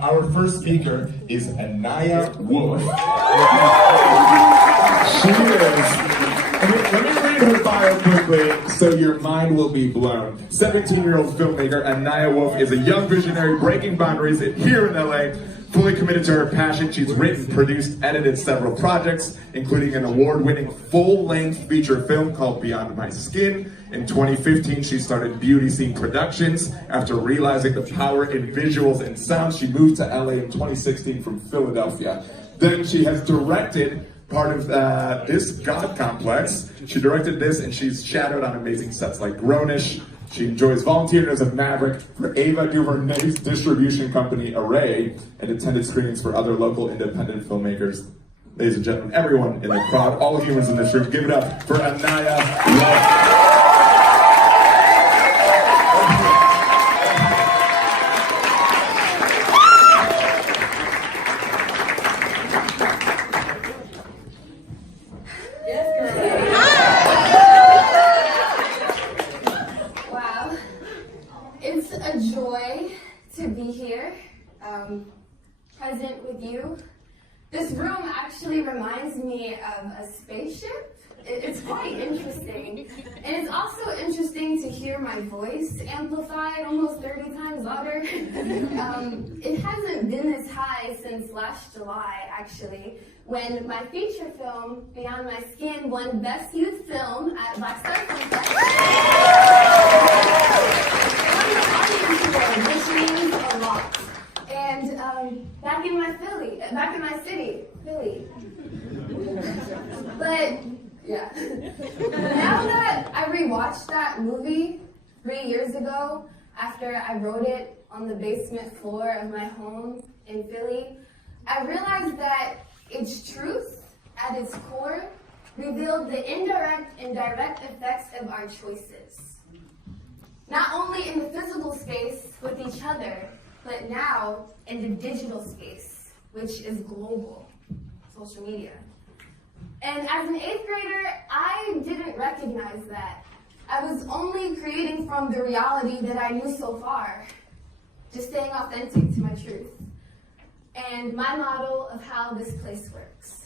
Our first speaker is Aniya Wolfe. She is. Let me read her bio quickly so your mind will be blown. 17-year-old filmmaker Aniya Wolfe is a young visionary breaking boundaries here in LA. Fully committed to her passion, she's written, produced, edited several projects, including an award-winning full-length feature film called Beyond My Skin. In 2015, she started Beauty Scene Productions. After realizing the power in visuals and sound, she moved to LA in 2016 from Philadelphia. Then she has directed part of this GodComplx. She directed this and she's shadowed on amazing sets like Grownish. She enjoys volunteering as a maverick for Ava DuVernay's distribution company, Array, and attended screenings for other local independent filmmakers. Ladies and gentlemen, everyone in the crowd, all humans in this room, give it up for Aniya Wolfe. It's a joy to be here, present with you. This room actually reminds me of a spaceship. It's quite interesting. And it's also interesting to hear my voice amplified almost 30 times louder. It hasn't been this high since last July, actually, when my feature film, Beyond My Skin, won Best Youth Film at Black Star which means a lot. And back in my city, Philly. But yeah, now that I rewatched that movie 3 years ago, after I wrote it on the basement floor of my home in Philly, I realized that its truth at its core revealed the indirect and direct effects of our choices. Not only in the physical space with each other, but now in the digital space, which is global, social media. And as an 8th grader, I didn't recognize that. I was only creating from the reality that I knew so far, just staying authentic to my truth, and my model of how this place works.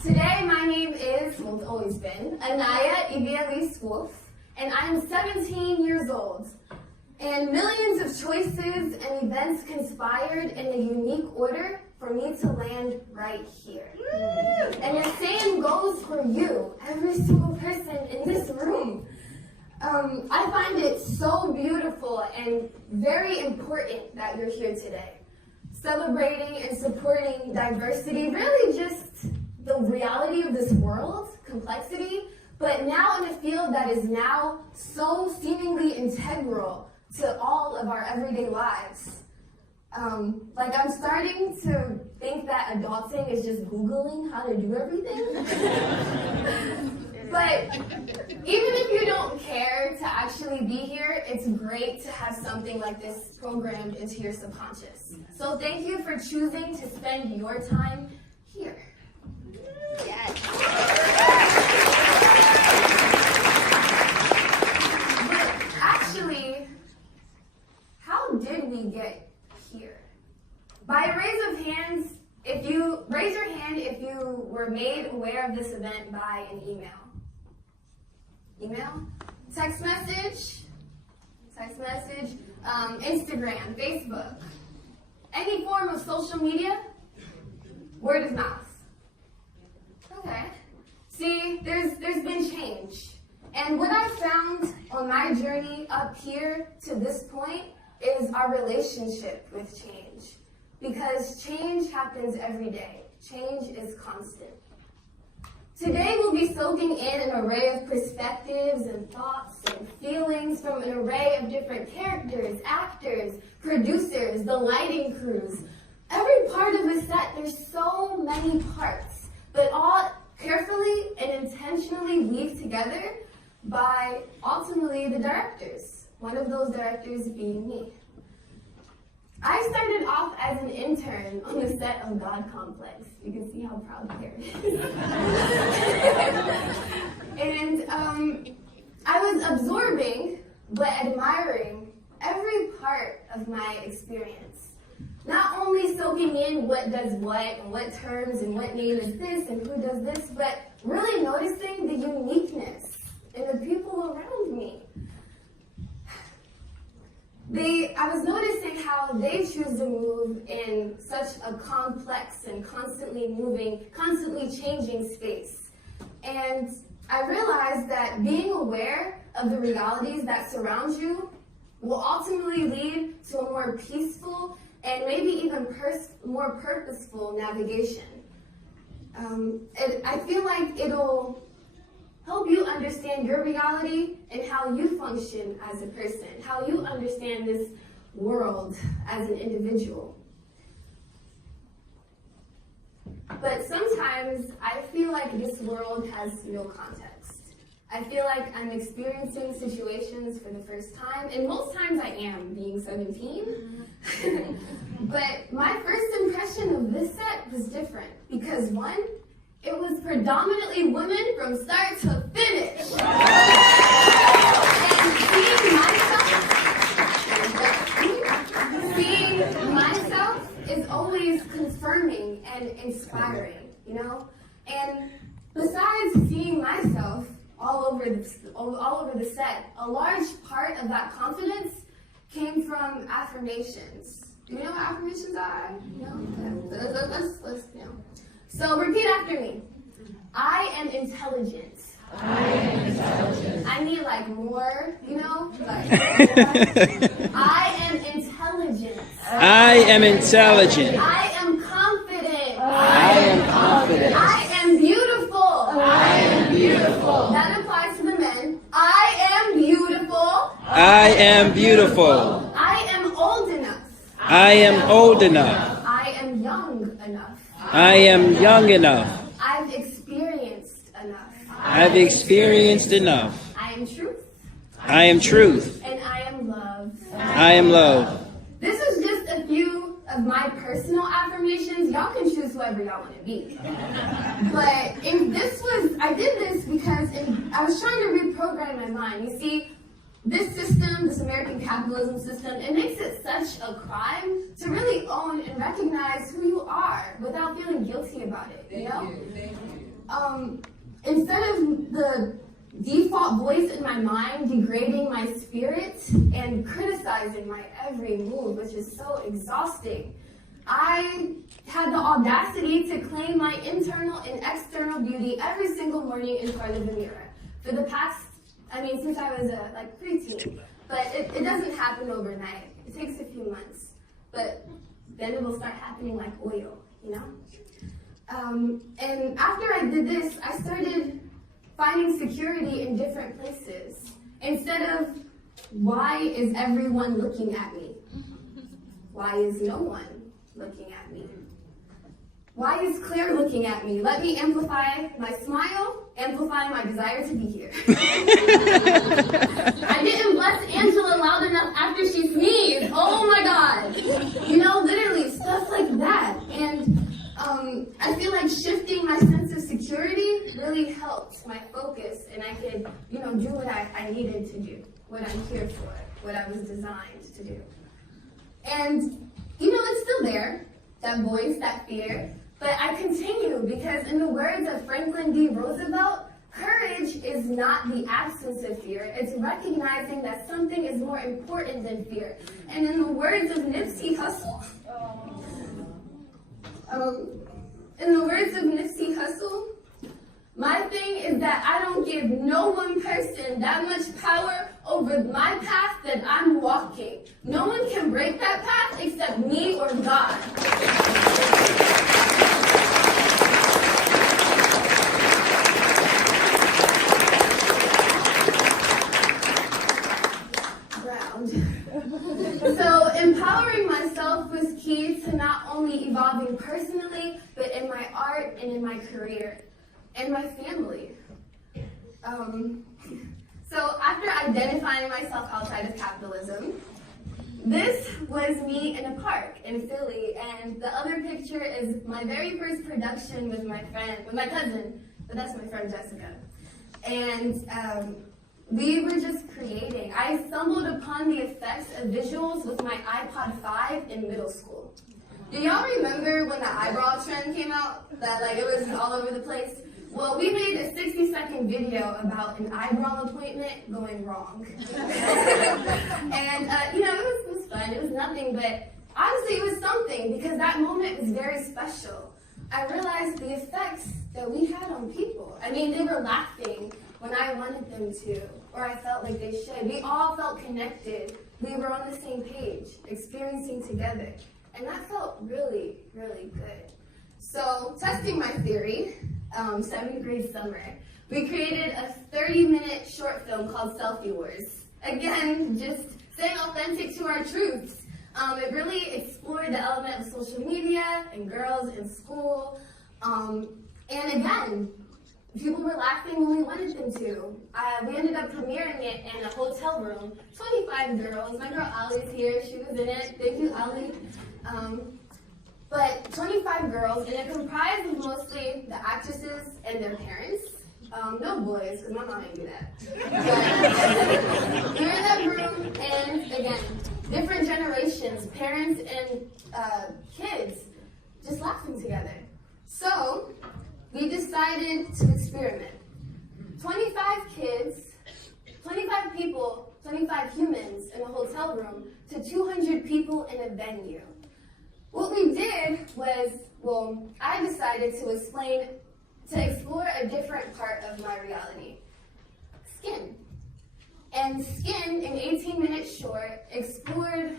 Today, my name is, well, it's always been, Aniya Wolfe. And I'm 17 years old, and millions of choices and events conspired in a unique order for me to land right here. And the same goes for you, every single person in this room. I find it so beautiful and very important that you're here today, celebrating and supporting diversity, really just the reality of this world, complexity, but now in a field that is now so seemingly integral to all of our everyday lives. I'm starting to think that adulting is just Googling how to do everything. But even if you don't care to actually be here, it's great to have something like this programmed into your subconscious. So thank you for choosing to spend your time here. Yes. How did we get here? By a raise of hands, raise your hand if you were made aware of this event by an email. Email? Text message? Instagram, Facebook. Any form of social media? Word of mouth. Okay. See, there's been change. And what I found on my journey up here to this point is our relationship with change. Because change happens every day. Change is constant. Today we'll be soaking in an array of perspectives and thoughts and feelings from an array of different characters, actors, producers, the lighting crews. Every part of the set, there's so many parts, but all carefully and intentionally weaved together by ultimately the directors, one of those directors being me. I started off as an intern on the set of GodComplx. You can see how proud Karen is. And I was absorbing but admiring every part of my experience. soaking in what does what, and what terms, and what name is this, and who does this, but really noticing the uniqueness in the people around me. I was noticing how they choose to move in such a complex and constantly moving, constantly changing space. And I realized that being aware of the realities that surround you will ultimately lead to a more peaceful and maybe even more purposeful navigation. I feel like it'll help you understand your reality and how you function as a person, how you understand this world as an individual. But sometimes I feel like this world has no context. I feel like I'm experiencing situations for the first time, and most times I am, being 17. But my first impression of this set was different because one, it was predominantly women from start to finish. And seeing myself is always confirming and inspiring, you know? And besides seeing myself all over the set, a large part of that confidence came from affirmations. Do you know what affirmations are? No? Let's you know. So repeat after me. I am intelligent. I am intelligent. I need like more, you know? Like, I am intelligent. I am intelligent. I am confident. I am confident. I am beautiful. I am beautiful. That applies to the men. I am beautiful. I am beautiful. I am old enough. I am old enough. I am young enough. I am young enough. I've experienced enough. I've experienced enough. I am truth. I am truth. And I am love. I am love. This is just a few of my personal affirmations. Y'all can choose whoever y'all want to be. But I did this because I was trying to reprogram my mind. You see, this system, this American capitalism system, it makes it such a crime to really own and recognize who you are without feeling guilty about it, you know? Instead of the default voice in my mind degrading my spirit and criticizing my every move, which is so exhausting, I had the audacity to claim my internal and external beauty every single morning in front of the mirror. For the past, since I was a preteen, but it doesn't happen overnight. It takes a few months, but then it will start happening like oil, you know? And after I did this, I started finding security in different places. Instead of, why is everyone looking at me? Why is no one looking at me? Why is Claire looking at me? Let me amplify my smile, amplify my desire to be here. I didn't bless Angela loud enough after she sneezed. Oh my God. You know, literally, stuff like that. And I feel like shifting my sense of security really helped my focus, and I could, do what I needed to do, what I'm here for, what I was designed to do. And, it's still there, that voice, that fear, but I continue because in the words of Franklin D. Roosevelt, courage is not the absence of fear, it's recognizing that something is more important than fear. And in the words of Nipsey Hussle, my thing is that I don't give no one person that much power over my path that I'm walking. No one can break that path except me or God. So empowering myself was key to not only evolving personally, but in my art and in my career and my family. So after identifying myself outside of capitalism, this was me in a park in Philly, and the other picture is my very first production with my cousin, but that's my friend Jessica. And we were just creating. I stumbled upon the effects of visuals with my iPod 5 in middle school. Do y'all remember when the eyebrow trend came out? That like it was all over the place? Well, we made a 60-second video about an eyebrow appointment going wrong. And, it was fun. It was nothing, but honestly, it was something because that moment was very special. I realized the effects that we had on people. I mean, they were laughing when I wanted them to, or I felt like they should. We all felt connected. We were on the same page, experiencing together. And that felt really, really good. So, testing my theory, 7th grade summer, we created a 30-minute short film called Selfie Wars. Again, just staying authentic to our truths. It really explored the element of social media and girls in school. And again, people were laughing when we wanted them to. We ended up premiering it in a hotel room. 25 girls. My girl Ali's here. She was in it. Thank you, Ali. But 25 girls, and it comprised of mostly the actresses and their parents. No boys, because my mom didn't do that. But we were in that room, and again, different generations, parents and kids, just laughing together. So, we decided to experiment. 25 kids, 25 people, 25 humans in a hotel room to 200 people in a venue. What we did was, I decided to explore a different part of my reality, skin. And Skin, in 18-minute short, explored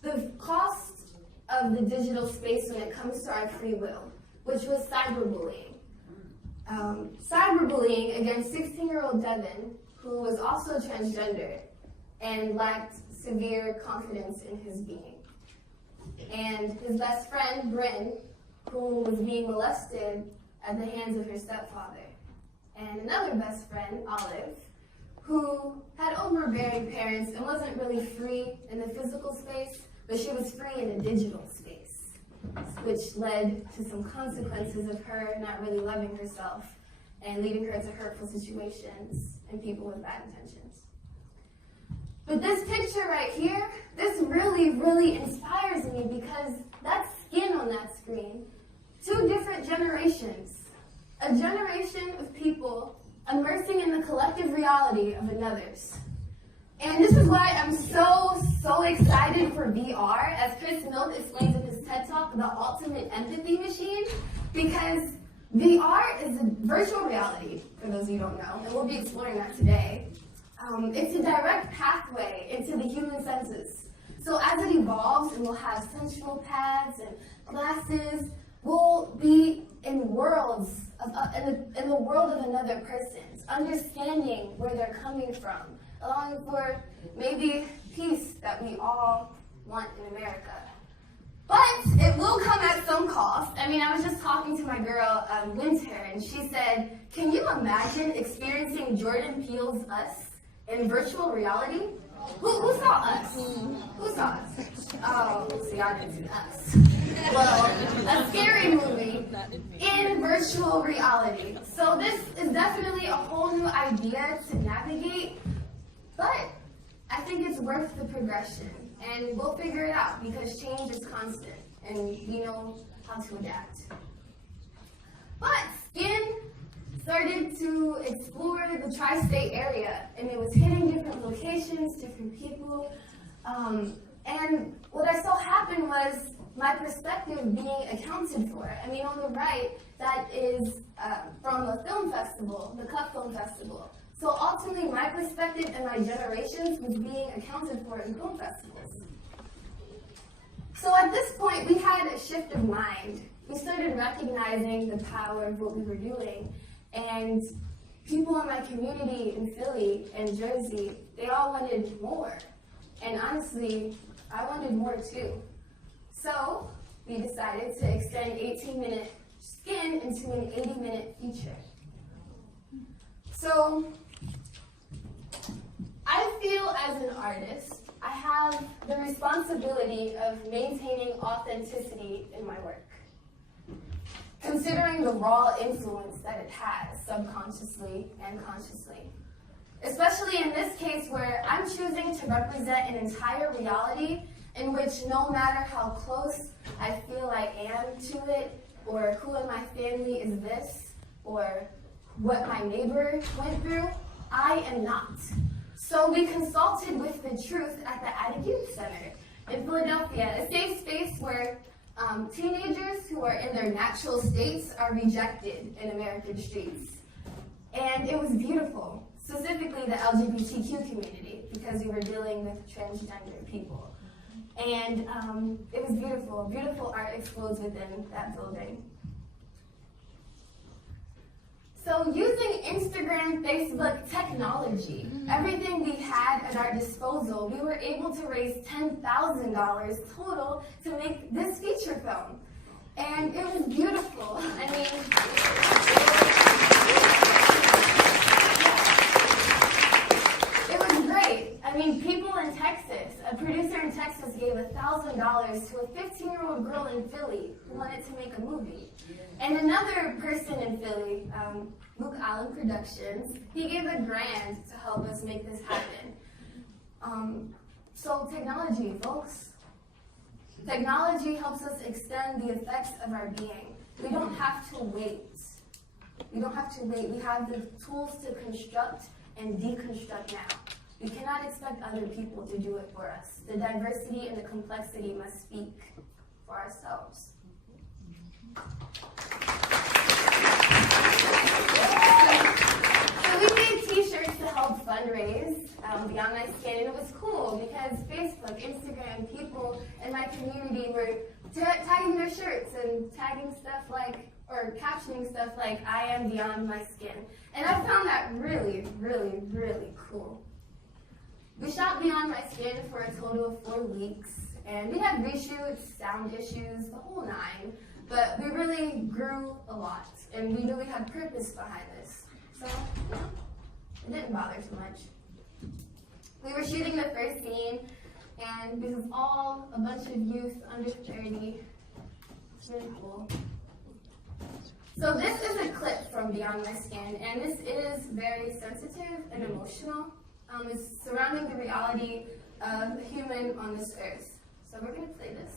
the cost of the digital space when it comes to our free will, which was cyberbullying. Cyberbullying against 16-year-old Devin, who was also transgender and lacked severe confidence in his being. And his best friend, Bryn, who was being molested at the hands of her stepfather. And another best friend, Olive, who had overbearing parents and wasn't really free in the physical space, but she was free in the digital space, which led to some consequences of her not really loving herself and leading her to hurtful situations and people with bad intentions. But this picture right here, this really, really inspires me because that's Skin on that screen. 2 different generations. A generation of people immersing in the collective reality of another's. And this is why I'm so excited for VR, as Chris Milk explains in his TED Talk, the ultimate empathy machine, because VR is a virtual reality, for those of you who don't know, and we'll be exploring that today. It's a direct pathway into the human senses. So as it evolves and we'll have sensual pads and glasses, we'll be in worlds, in the world of another person's, understanding where they're coming from, allowing for maybe peace that we all want in America. But it will come at some cost. I mean, I was just talking to my girl, Winter, and she said, can you imagine experiencing Jordan Peele's Us in virtual reality? Who saw Us? Who saw Us? Oh, see, I didn't see Us. Well, a scary movie in virtual reality. So this is definitely a whole new idea to navigate, but I think it's worth the progression. And we'll figure it out because change is constant and we know how to adapt. But Skin started to explore the tri-state area, and it was hitting different locations, different people. And what I saw happen was my perspective being accounted for. I mean, on the right, that is from a film festival, the Cup Film Festival. So ultimately, my perspective and my generations was being accounted for in film festivals. So at this point, we had a shift of mind. We started recognizing the power of what we were doing. And people in my community in Philly and Jersey, they all wanted more. And honestly, I wanted more too. So we decided to extend 18-minute Skin into an 80-minute feature. So I feel as an artist, I have the responsibility of maintaining authenticity in my work, considering the raw influence that it has subconsciously and consciously. Especially in this case where I'm choosing to represent an entire reality in which no matter how close I feel I am to it, or who in my family is this, or what my neighbor went through. I am not. So we consulted with the truth at the Attic Youth Center in Philadelphia, a safe space where teenagers who are in their natural states are rejected in American streets. And it was beautiful, specifically the LGBTQ community, because we were dealing with transgender people. And it was beautiful. Beautiful art explodes within that building. So using Instagram, Facebook technology, everything we had at our disposal, we were able to raise $10,000 total to make this feature film. And it was beautiful. I mean, it was great. I mean, people in Texas, a producer in Texas gave $1,000 to a 15-year-old girl in Philly who wanted to make a movie. And another person in Philly, Luke Allen Productions, he gave $1,000 to help us make this happen. So technology, folks. Technology helps us extend the effects of our being. We don't have to wait. We don't have to wait. We have the tools to construct and deconstruct now. We cannot expect other people to do it for us. The diversity and the complexity must speak for ourselves. So we made t-shirts to help fundraise Beyond My Skin, and it was cool because Facebook, Instagram, people in my community were tagging their shirts and tagging stuff like, or captioning stuff like, I am beyond my skin. And I found that really, really, really cool. We shot Beyond My Skin for a total of 4 weeks, and we had reshoots, sound issues, the whole nine, but we really grew a lot, and we knew we had purpose behind this. So, it didn't bother too much. We were shooting the first scene, and this is all a bunch of youth under 30. It's really cool. So this is a clip from Beyond My Skin, and this is very sensitive and emotional. It's surrounding the reality of the human on this earth. So we're going to play this.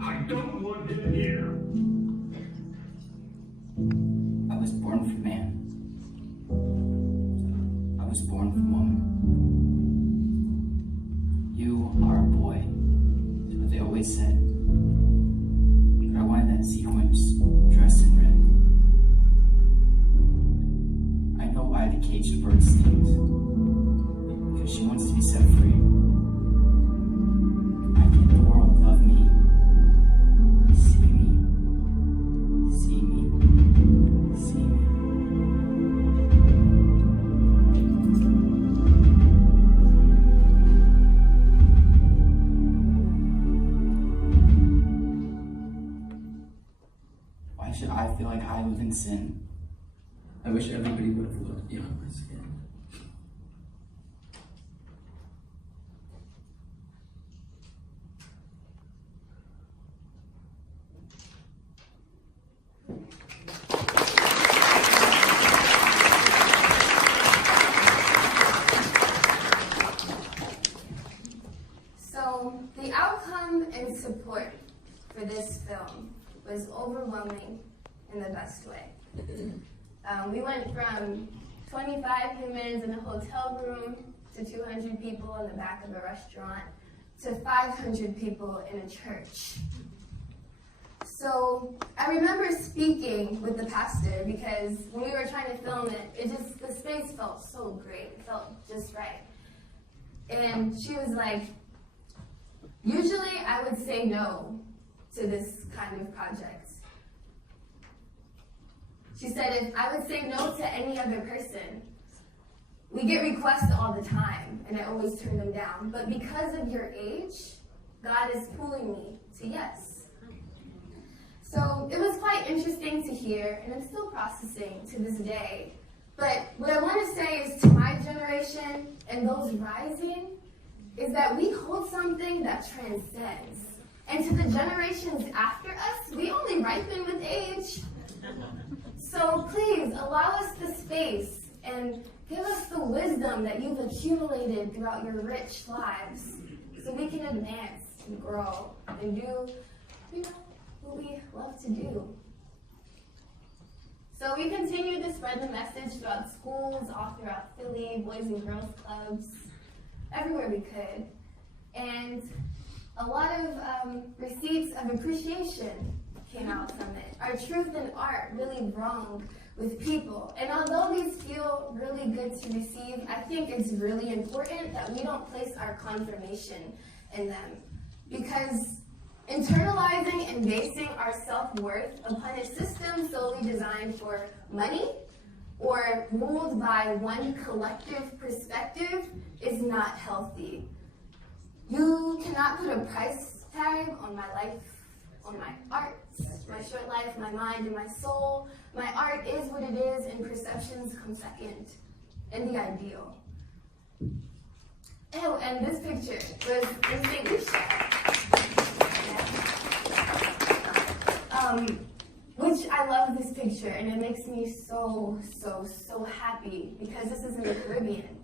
I don't want him here. I was born from man. I was born from woman. You are a boy, is what they always said. But I wanted that sequence dressed in red. I know why the caged bird stings. Because she wants to be set free. I think the world love me. See me. See me. See me. Why should I feel like I live in sin? I wish everybody would have looked beyond my skin. So the outcome and support for this film was overwhelming in the best way. We went from 25 humans in a hotel room to 200 people in the back of a restaurant to 500 people in a church. So I remember speaking with the pastor because when we were trying to film it, the space felt so great. It felt just right. And she was like, usually I would say no to this kind of project. She said, if I would say no to any other person, we get requests all the time, and I always turn them down. But because of your age, God is pulling me to yes. So it was quite interesting to hear, and I'm still processing to this day. But what I want to say is to my generation and those rising, is that we hold something that transcends. And to the generations after us, we only ripen with age. So please allow us the space and give us the wisdom that you've accumulated throughout your rich lives so we can advance and grow and do, what we love to do. So we continue to spread the message throughout schools, all throughout Philly, Boys and Girls Clubs, everywhere we could. And a lot of receipts of appreciation came out from it. Our truth and art really rung with people. And although these feel really good to receive, I think it's really important that we don't place our confirmation in them. Because internalizing and basing our self-worth upon a system solely designed for money or ruled by one collective perspective is not healthy. You cannot put a price tag on my life, on my art, my short life, my mind, and my soul. My art is what it is, and perceptions come second, and the ideal. Oh, and this picture was in St. Lucia. Which I love this picture, and it makes me so happy because this is in the Caribbean,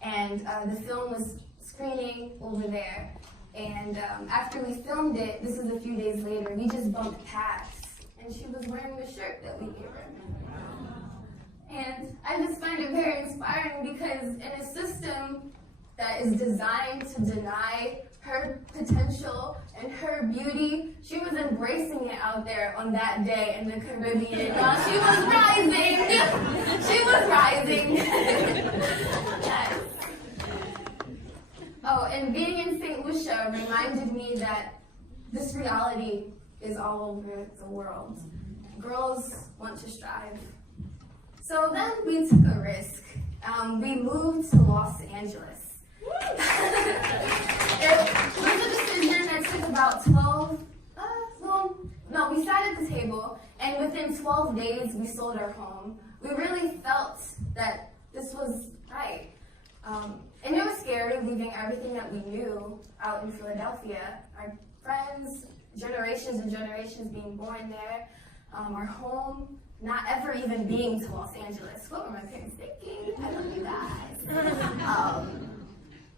and the film was screening over there, and after we filmed it, this is a few days later, we just bumped past, and she was wearing the shirt that we gave her. And I just find it very inspiring because in a system that is designed to deny her potential and her beauty, she was embracing it out there on that day in the Caribbean while she was rising. She was rising. Yes. Oh, and being in St. Lucia reminded me that this reality is all over the world. Girls want to strive. So then we took a risk. We moved to Los Angeles. It was a decision that took about 12, we sat at the table, and within 12 days, we sold our home. We really felt that this was right. And it was scary leaving everything that we knew out in Philadelphia. Our friends, generations and generations being born there, our home, not ever even being to Los Angeles. What were my parents thinking? I love you guys.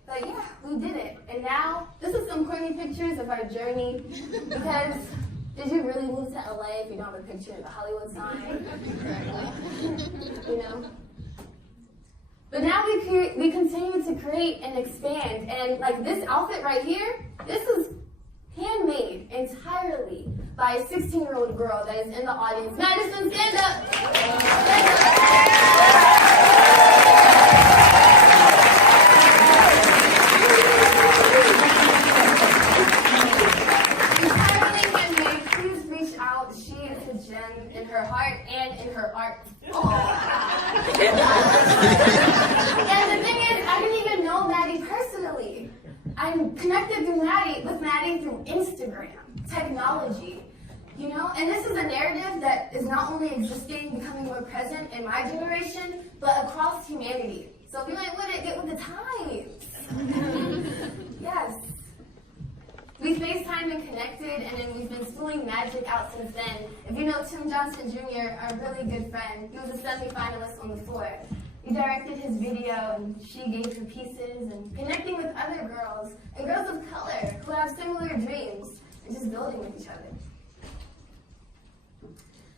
But yeah, we did it. And now, this is some corny pictures of our journey. Because, did you really move to LA if you don't have a picture of the Hollywood sign? But now we continue to create and expand. And like this outfit right here, this is handmade entirely by a 16-year-old girl that is in the audience. Madison, stand up! Stand up! In her heart and in her art. And the thing is, I didn't even know Maddie personally. I'm connected with Maddie through Instagram, technology, And this is a narrative that is not only existing, becoming more present in my generation, but across humanity. So if you might want to get with the times. Yes. We FaceTime and connected, and then we've been spooling magic out since then. If you know Tim Johnson Jr., our really good friend, he was a semi-finalist on the floor. We directed his video, and she gave her pieces, and connecting with other girls, and girls of color who have similar dreams, and just building with each other.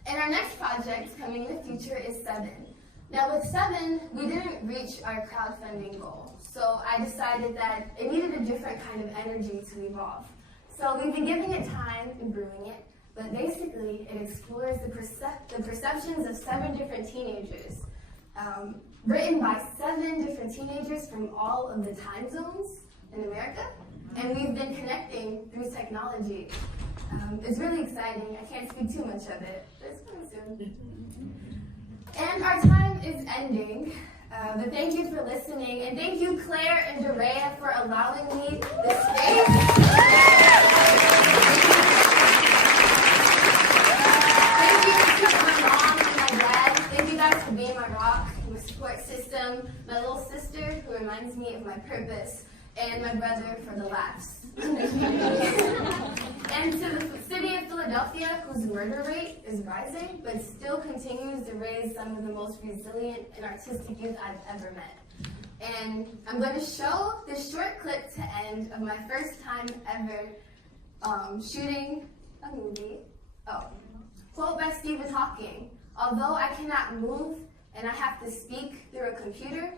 And our next project coming in the future is 7. Now with 7, we didn't reach our crowdfunding goal. So I decided that it needed a different kind of energy to evolve. So we've been giving it time and brewing it, but basically it explores the perceptions of 7 different teenagers, written by 7 different teenagers from all of the time zones in America, and we've been connecting through technology. It's really exciting. I can't speak too much of it, but it's coming soon. And our time is ending, but thank you for listening, and thank you, Claire and Dorea, for allowing me this space. Thank you to my mom and my dad. Thank you guys for being my rock, my support system, my little sister who reminds me of my purpose, and my brother for the laughs. And to the city of Philadelphia, whose murder rate is rising, but still continues to raise some of the most resilient and artistic youth I've ever met. And I'm going to show this short clip to end of my first time ever shooting a movie. Oh, quote by Stephen Hawking: "Although I cannot move and I have to speak through a computer,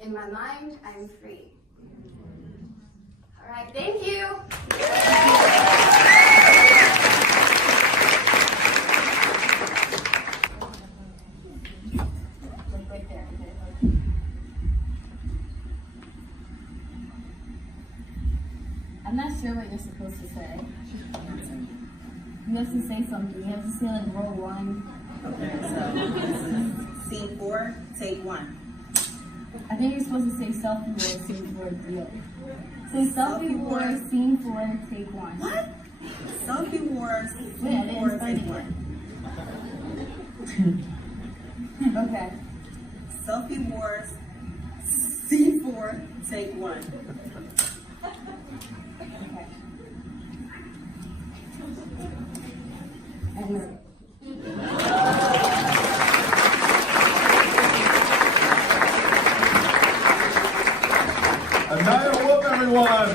in my mind, I am free." All right, thank you. I'm not sure what you're supposed to say. You have to say something. You have to say like roll one. Okay, so scene 4, take 1. I think you're supposed to say selfie war, scene 4, deal. Say selfie war, scene 4, take 1. What? Selfie wars, Wait, I scene didn't 4, start take it 1. Okay. Selfie wars, scene 4, take 1. Okay. And Aniya Wolfe, everyone!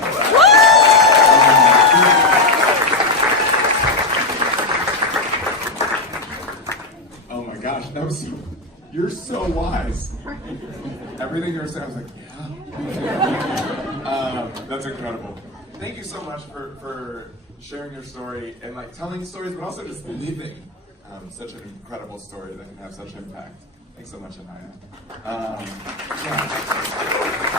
Oh my gosh, that was you're so wise. Everything you were saying, I was like, yeah. That's incredible. Thank you so much for sharing your story and like telling stories, but also just living such an incredible story that can have such impact. Thanks so much, Aniya. Yeah.